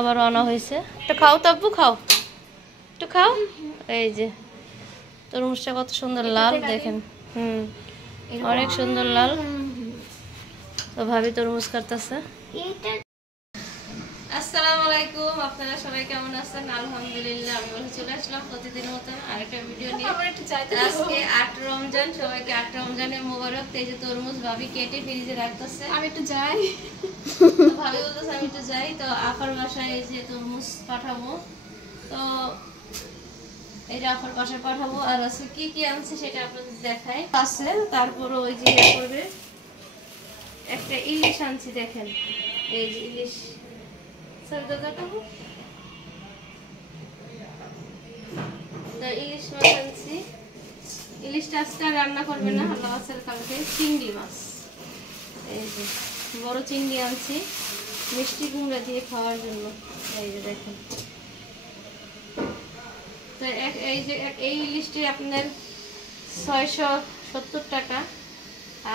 আবার আনা হয়েছে। একটু খাও তাব্বু, খাও, একটু খাও। এই যে তরমুজটা কত সুন্দর লাল দেখেন। অনেক সুন্দর লাল। তো ভাবি তরমুজ কাটতেছে। আসসালামু আলাইকুম, আপনারা সবাই কেমন আছেন? আলহামদুলিল্লাহ, আমি ভালো চলে আসলাম প্রতিদিনের মতন আরেকটা ভিডিও নিয়ে। আজকে 8 রমজান, সবাইকে 8 রমজানের মোবারক। এই যে তরমুজ ভাবি কেটে ফ্রিজে রাখতেছে। আমি একটু যাই, ভাবি বলতেছে আমি একটু যাই। তো আপার বাসায় এই যে তরমুজ পাঠাবো, তো এটা আপার বাসায় পাঠাবো। আর আছে কি কি আনছে সেটা আপনাদের দেখাই আছে। তারপর ওই যে ইয়ে করবে, একটা ইলিশ আনছি দেখেন। এই যে ইলিশ ইলিশ মাছ আনছি। ইলিশটা আজকে রান্না করবে না, লসের কালকে চিংড়ি মাছ। এই যে বড় চিংড়ি আনছি মিষ্টি কুমড়া দিয়ে খাওয়ার জন্য। এই যে দেখেন, তো এই যে এই ইলিশটি আপনার 670 টাকা,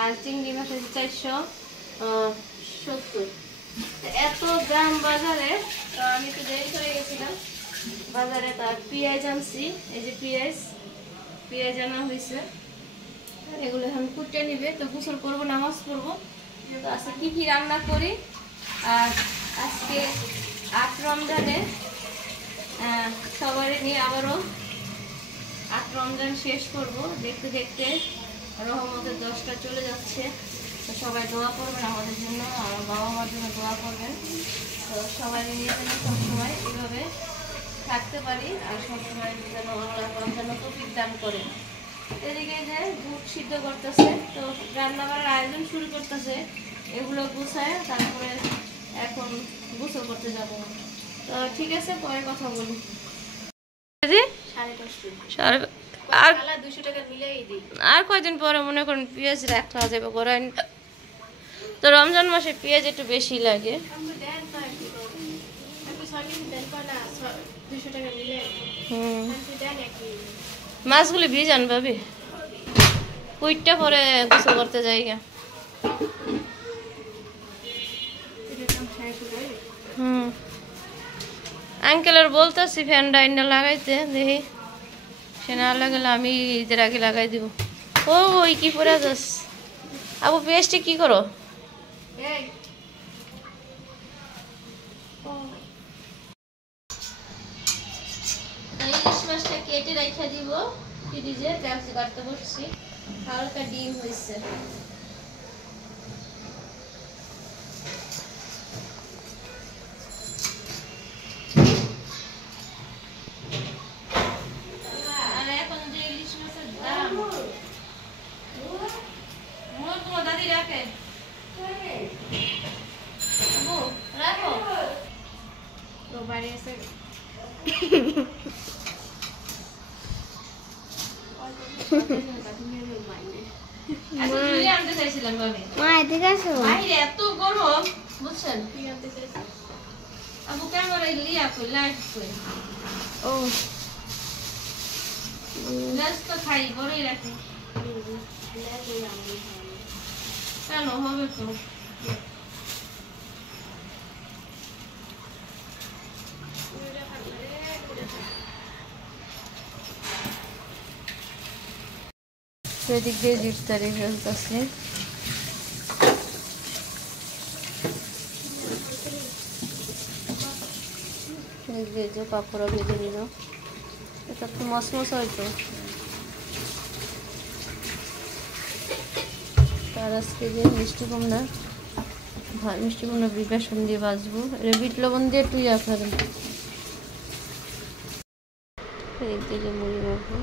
আর চিংড়ি মাছ আছে 470। এত দাম বাজারে, তো আমি একটু দেরি করে গেছিলাম বাজারে। তার পেঁয়াজ আনছি, এই যে পেঁয়াজ আনা হয়েছে। এগুলো এখন কুটে নিবে, তো গোসল করবো, নামাজ পড়বো। তো আজকে কি কি রান্না করি। আর আজকে 8 রমজানে সবারই নিয়ে আবারও 8 রমজান শেষ করব। দেখতে দেখতে রহমতের 10টা চলে যাচ্ছে। তো সবাই দোয়া করবেন আমাদের জন্য, আমার বাবা মার জন্য দোয়া করবেন। তো সবাই নিয়ে যেন সবসময় এইভাবে থাকতে পারি, আর সবসময় যেন আল্লাহ যেন তৌফিক দান করেন। এদিকে যে দুধ সিদ্ধ করতেছে, তো রান্না বান্নার আয়োজন শুরু করতেছে। এগুলো গুছায় তারপরে এখন গোসল করতে যাব। তো ঠিক আছে, পরে কথা বলি। আর কয়দিন পরে মনে করেন পেঁয়াজ রাখা যাবে করেন। তো রমজান মাসে পেঁয়াজ একটু বেশি লাগে। মাছগুলি ভিজান ভাবি, কুইটটা পরে গোসল করতে যাই। আঙ্কেলের বলতেছি ফ্যান ডাইনটা লাগাইতে, দেখি সে না লাগালে আমি ঈদের আগে লাগাই দিব। ও ওই কি পরে যাস আবু, পেঁয়াজটা কি করো? ইলিশ মাছটা কেটে রেখে দিব ফ্রিজে। পেঁয়াজ কাটতে বসছি, হালকা ডিম হয়েছে। আর এখন যে ইলিশ মাছের দাম, তোমার দাদি রাখে রাখো তো বাইরে এসে আনতে চাইছিলাম ভাবি। এত গরম বুঝছেন, আবু ক্যামেরা লিয়া কই লাইট কই। ও লাস তো খাই বড়ই রাখি কেন হবে তো। সেদিক দিয়ে ইফতারি ফেলতেছি। যে পাপড়া ভেজে নিল, এটা একটু মশমশ হয়তো। তার আজকে যে মিষ্টি কুমড়া বেসন দিয়ে ভাজবো, এটা বিট লবণ দিয়ে টুইয়া ফেলেন। এদিক দিয়ে যে মুড়ি মাখবো।